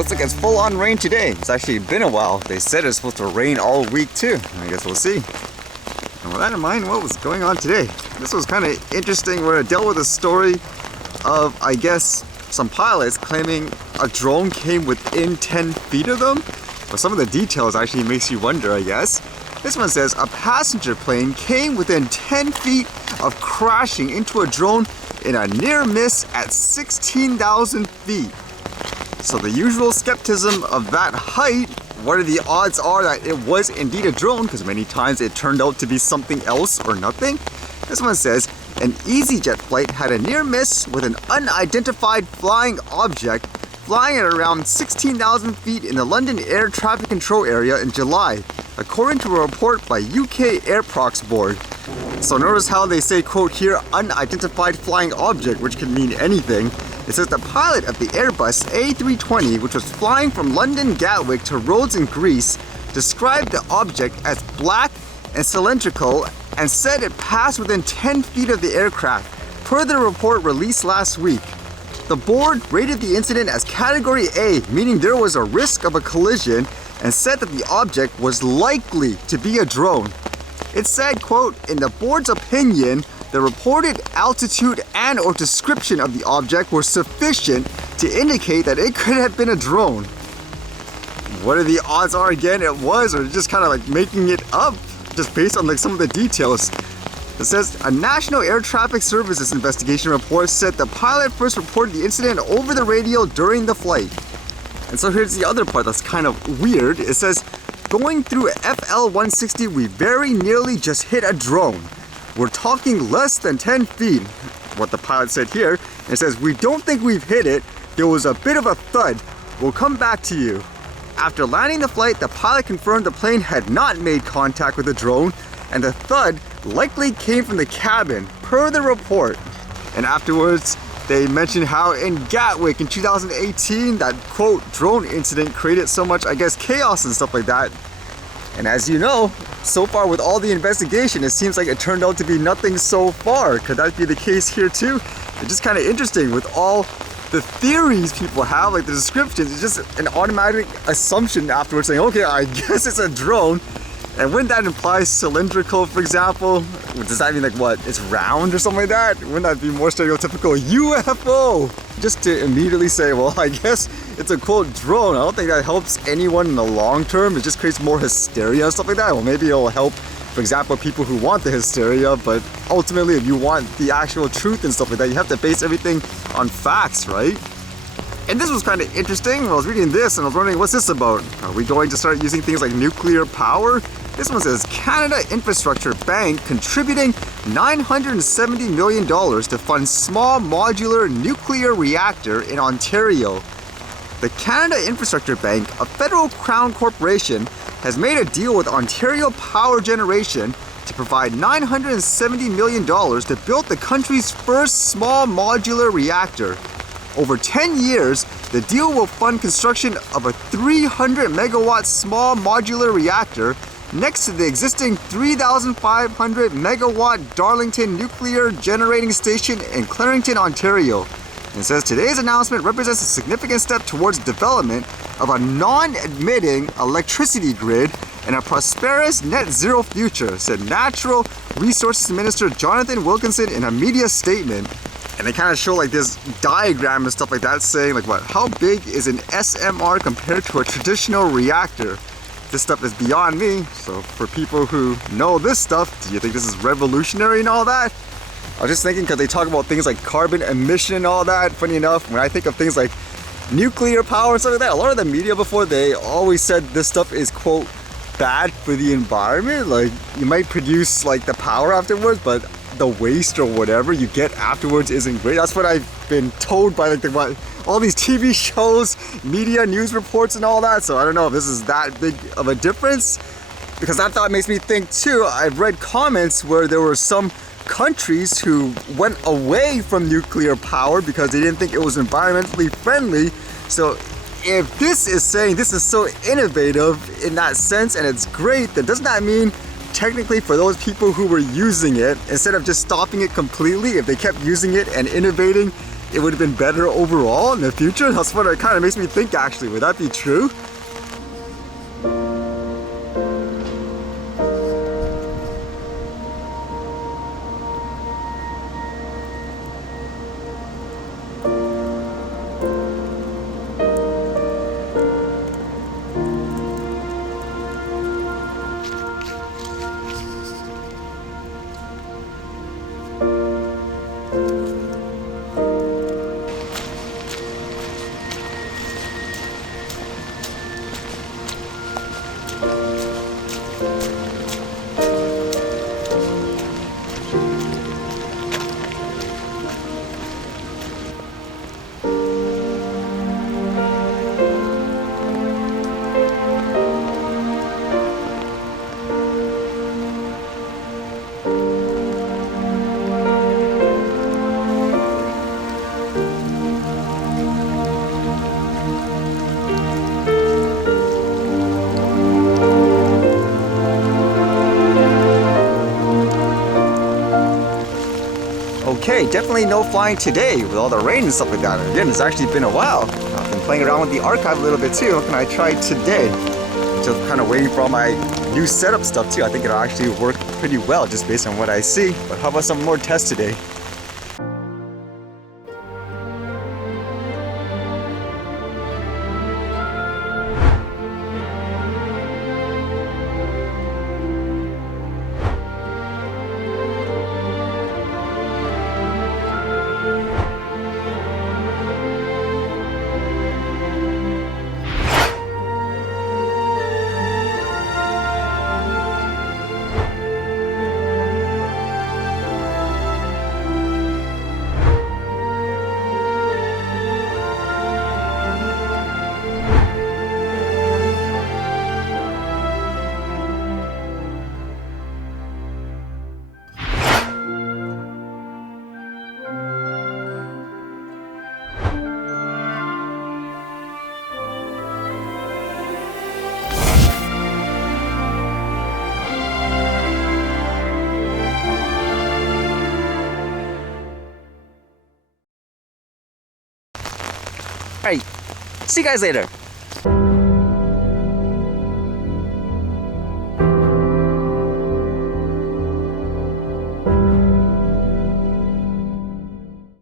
looks like it's full on rain today. It's actually been a while. They said it's supposed to rain all week too. I guess we'll see. And with that in mind, what was going on today? This was kind of interesting where it dealt with a story of, I guess, some pilots claiming a drone came within 10 feet of them. But some of the details actually makes you wonder, I guess. This one says a passenger plane came within 10 feet of crashing into a drone in a near miss at 16,000 feet. So the usual skepticism of that height, what are the odds are that it was indeed a drone, because many times it turned out to be something else or nothing. This one says an EasyJet flight had a near miss with an unidentified flying object flying at around 16,000 feet in the London Air Traffic Control Area in July, according to a report by UK Airprox Board. So notice how they say, quote here, unidentified flying object, which can mean anything. It says the pilot of the Airbus A320, which was flying from London Gatwick to Rhodes in Greece, described the object as black and cylindrical and said it passed within 10 feet of the aircraft, per the report released last week. The board rated the incident as Category A, meaning there was a risk of a collision, and said that the object was likely to be a drone. It said, quote, in the board's opinion, the reported altitude and or description of the object were sufficient to indicate that it could have been a drone. What are the odds are again it was, or just kind of like making it up just based on like some of the details? It says a National Air Traffic Services investigation report said the pilot first reported the incident over the radio during the flight. And so here's the other part that's kind of weird. It says, going through FL 160, we very nearly just hit a drone. We're talking less than 10 feet, what the pilot said here. It says, we don't think we've hit it. There was a bit of a thud. We'll come back to you. After landing the flight, the pilot confirmed the plane had not made contact with the drone, and the thud likely came from the cabin, per the report. And afterwards, they mentioned how in Gatwick in 2018, that quote drone incident created so much, I guess, chaos and stuff like that. And as you know, so far with all the investigation, it seems like it turned out to be nothing so far. Could that be the case here too? It's just kind of interesting with all the theories people have, like the descriptions. It's just an automatic assumption afterwards saying, okay, I guess it's a drone. And wouldn't that imply cylindrical, for example? Does that mean like what? It's round or something like that? Wouldn't that be more stereotypical UFO? Just to immediately say, well, I guess it's a quote drone. I don't think that helps anyone in the long term. It just creates more hysteria and stuff like that. Well, maybe it'll help, for example, people who want the hysteria, but ultimately if you want the actual truth and stuff like that, you have to base everything on facts, right? And this was kind of interesting. I was reading this and I was wondering, what's this about? Are we going to start using things like nuclear power? This one says Canada Infrastructure Bank contributing $970 million to fund small modular nuclear reactor in Ontario. The Canada Infrastructure Bank, a federal crown corporation, has made a deal with Ontario Power Generation to provide $970 million to build the country's first small modular reactor. Over 10 years, the deal will fund construction of a 300 megawatt small modular reactor next to the existing 3,500 megawatt Darlington Nuclear Generating Station in Clarington, Ontario. It says today's announcement represents a significant step towards development of a non-emitting electricity grid and a prosperous net zero future, said Natural Resources Minister Jonathan Wilkinson in a media statement. And they kind of show like this diagram and stuff like that saying like what, how big is an SMR compared to a traditional reactor? This stuff is beyond me. So for people who know this stuff, do you think this is revolutionary and all that? I was just thinking because they talk about things like carbon emission and all that. Funny enough, when I think of things like nuclear power and stuff like that, a lot of the media before, they always said this stuff is quote bad for the environment. Like you might produce like the power afterwards, but the waste or whatever you get afterwards isn't great. That's what I've been told by like all these TV shows, media, news reports and all that. So I don't know if this is that big of a difference, because that thought makes me think too. I've read comments where there were some countries who went away from nuclear power because they didn't think it was environmentally friendly. So if this is saying this is so innovative in that sense and it's great, then doesn't that mean technically for those people who were using it, instead of just stopping it completely, if they kept using it and innovating it would have been better overall in the future? That's what it kind of makes me think actually. Would that be true? Okay, definitely no flying today with all the rain and stuff like that. Again, it's actually been a while. I've been playing around with the archive a little bit too. What can I try today? Just kind of waiting for all my new setup stuff too. I think it'll actually work pretty well just based on what I see. But how about some more tests today? Alright, see you guys later.